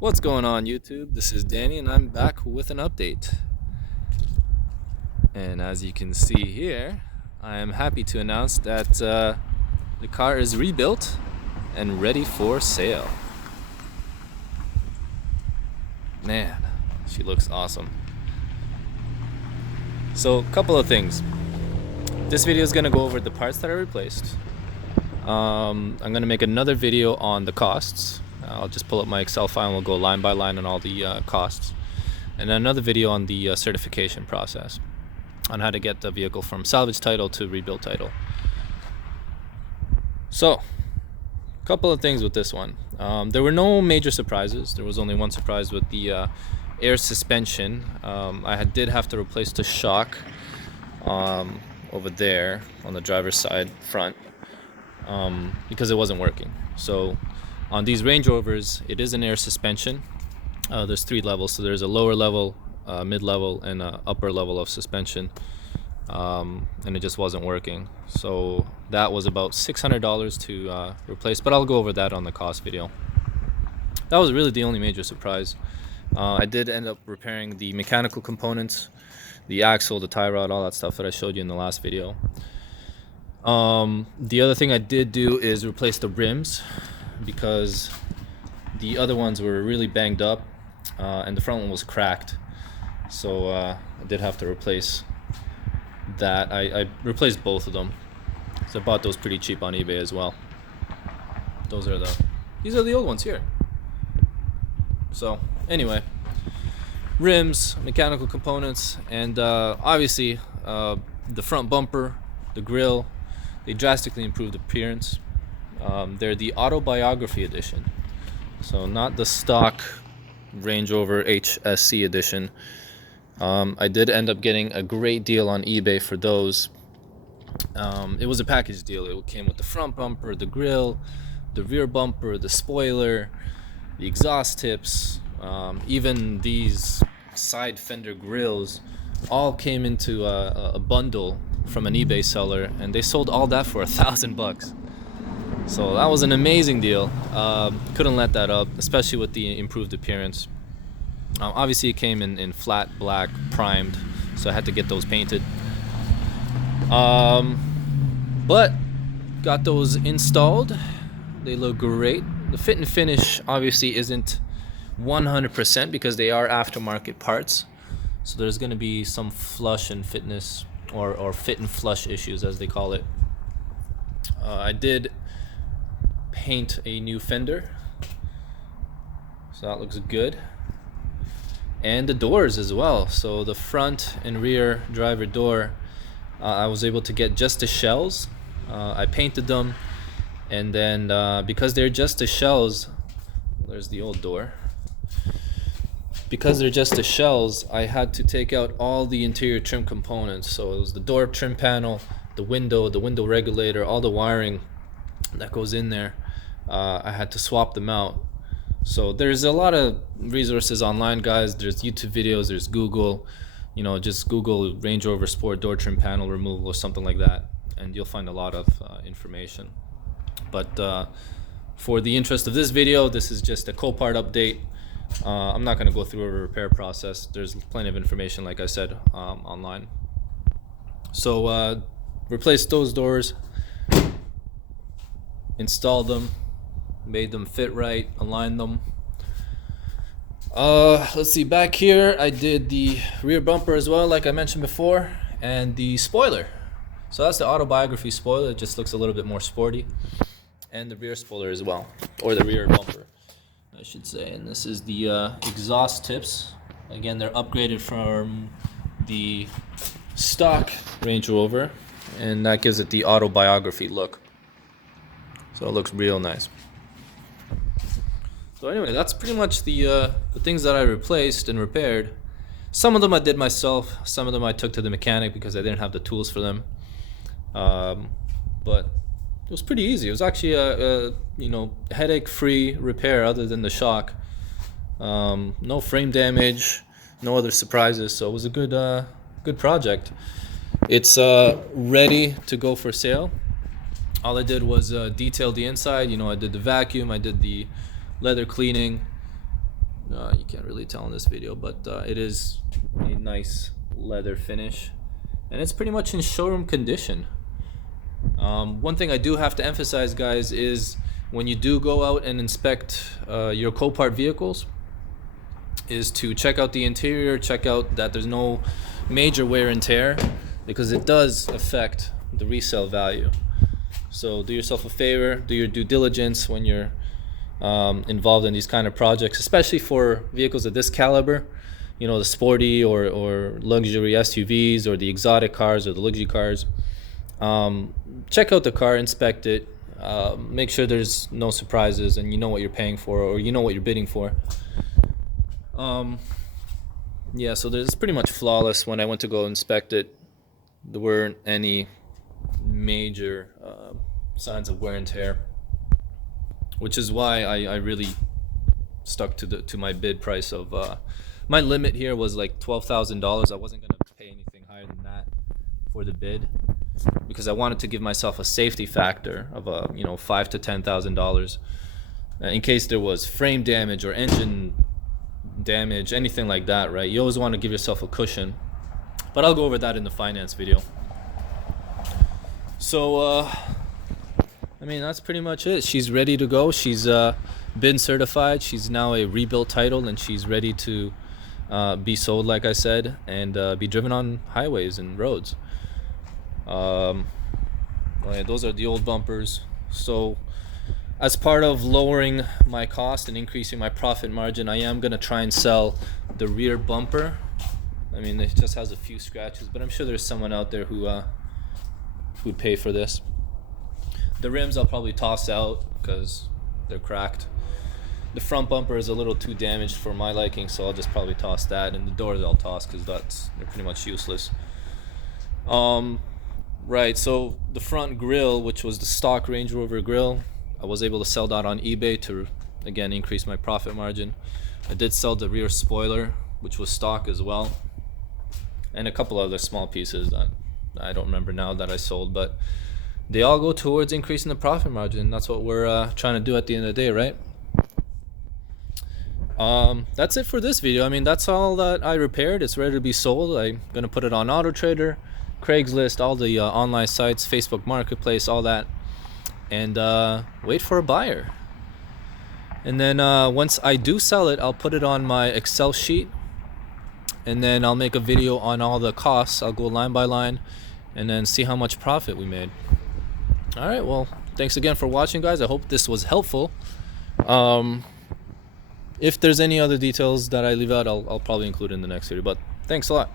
What's going on YouTube? This is Danny and I'm back with an update. And as you can see here, I am happy to announce that the car is rebuilt and ready for sale. Man, she looks awesome. So, a couple of things. This video is going to go over the parts that I replaced. I'm going to make another video on the costs. I'll just pull up my Excel file and we'll go line by line on all the costs. And another video on the certification process, on how to get the vehicle from salvage title to rebuild title. So, a couple of things with this one. There were no major surprises. There was only one surprise with the air suspension. I did have to replace the shock over there on the driver's side front because it wasn't working. So on these Range Rovers, it is an air suspension. There's 3 levels, so there's a lower level, mid-level, and an upper level of suspension, and it just wasn't working. So that was about $600 to replace, but I'll go over that on the cost video. That was really the only major surprise. I did end up repairing the mechanical components, the axle, the tie rod, all that stuff that I showed you in the last video. The other thing I did do is replace the rims, because the other ones were really banged up and the front one was cracked. So I did have to replace that. I replaced both of them. So I bought those pretty cheap on eBay as well. These are the old ones here. So anyway, rims, mechanical components, and obviously the front bumper, the grille, they drastically improved appearance. They're the Autobiography edition, so not the stock Range Rover HSC edition. I did end up getting a great deal on eBay for those. It was a package deal. It came with the front bumper, the grille, the rear bumper, the spoiler, the exhaust tips, even these side fender grills, all came into a bundle from an eBay seller, and they sold all that for $1,000. So that was an amazing deal. Couldn't let that up, especially with the improved appearance. Obviously it came in flat black primed, so I had to get those painted. But got those installed. They look great. The fit and finish obviously isn't 100% because they are aftermarket parts, so there's going to be some flush and fitness, or fit and flush issues as they call it. I did paint a new fender, so that looks good, and the doors as well. So the front and rear driver door, I was able to get just the shells. I painted them, and then because they're just the shells, there's the old door. Because they're just the shells, I had to take out all the interior trim components. So it was the door trim panel, the window regulator, all the wiring that goes in there. I had to swap them out. So there's a lot of resources online, guys. There's YouTube videos, there's Google. Just Google Range Rover Sport door trim panel removal or something like that, and you'll find a lot of information. But for the interest of this video, this is just a Copart update. I'm not going to go through a repair process. There's plenty of information, like I said, online. So replaced those doors, installed them, made them fit right, aligned them. Let's see, back here I did the rear bumper as well, like I mentioned before, and the spoiler. So that's the Autobiography spoiler. It just looks a little bit more sporty, and the rear spoiler as well, or the rear bumper, I should say. And this is the exhaust tips. Again, they're upgraded from the stock Range Rover, and that gives it the Autobiography look. So it looks real nice. So anyway, that's pretty much the things that I replaced and repaired. Some of them I did myself. Some of them I took to the mechanic because I didn't have the tools for them. But it was pretty easy. It was actually a headache-free repair other than the shock. No frame damage, no other surprises. So it was a good project. It's ready to go for sale. All I did was detail the inside. I did the vacuum, I did the leather cleaning, You can't really tell in this video, but it is a nice leather finish, and it's pretty much in showroom condition. One thing I do have to emphasize, guys, is when you do go out and inspect your Copart vehicles, is to check out the interior, check out that there's no major wear and tear, because it does affect the resale value. So do yourself a favor, do your due diligence when you're involved in these kind of projects, especially for vehicles of this caliber, you know, the sporty or luxury SUVs or the exotic cars or the luxury cars. Check out the car, inspect it, make sure there's no surprises and you know what you're paying for, or you know what you're bidding for. Yeah, so it's pretty much flawless. When I went to go inspect it, there weren't any major signs of wear and tear, which is why I really stuck to my bid price of my limit here was like $12,000. I wasn't going to pay anything higher than that for the bid, because I wanted to give myself a safety factor of $5,000 to $10,000 in case there was frame damage or engine damage, anything like that, right? You always want to give yourself a cushion, but I'll go over that in the finance video. So I mean, that's pretty much it. She's ready to go. She's been certified. She's now a rebuilt title, and she's ready to be sold, like I said, and be driven on highways and roads. Well, yeah, those are the old bumpers. So as part of lowering my cost and increasing my profit margin, I am going to try and sell the rear bumper. I mean, it just has a few scratches, but I'm sure there's someone out there who would pay for this. The rims I'll probably toss out because they're cracked. The front bumper is a little too damaged for my liking, so I'll just probably toss that. And the doors I'll toss because they're pretty much useless. Right, so the front grille, which was the stock Range Rover grille, I was able to sell that on eBay to, again, increase my profit margin. I did sell the rear spoiler, which was stock as well, and a couple other small pieces that I don't remember now that I sold, but they all go towards increasing the profit margin. That's what we're trying to do at the end of the day, right? That's it for this video. I mean, that's all that I repaired. It's ready to be sold. I'm going to put it on AutoTrader, Craigslist, all the online sites, Facebook Marketplace, all that, and wait for a buyer. And then once I do sell it, I'll put it on my Excel sheet, and then I'll make a video on all the costs. I'll go line by line and then see how much profit we made. All right, well, thanks again for watching, guys. I hope this was helpful. If there's any other details that I leave out, I'll probably include in the next video, but thanks a lot.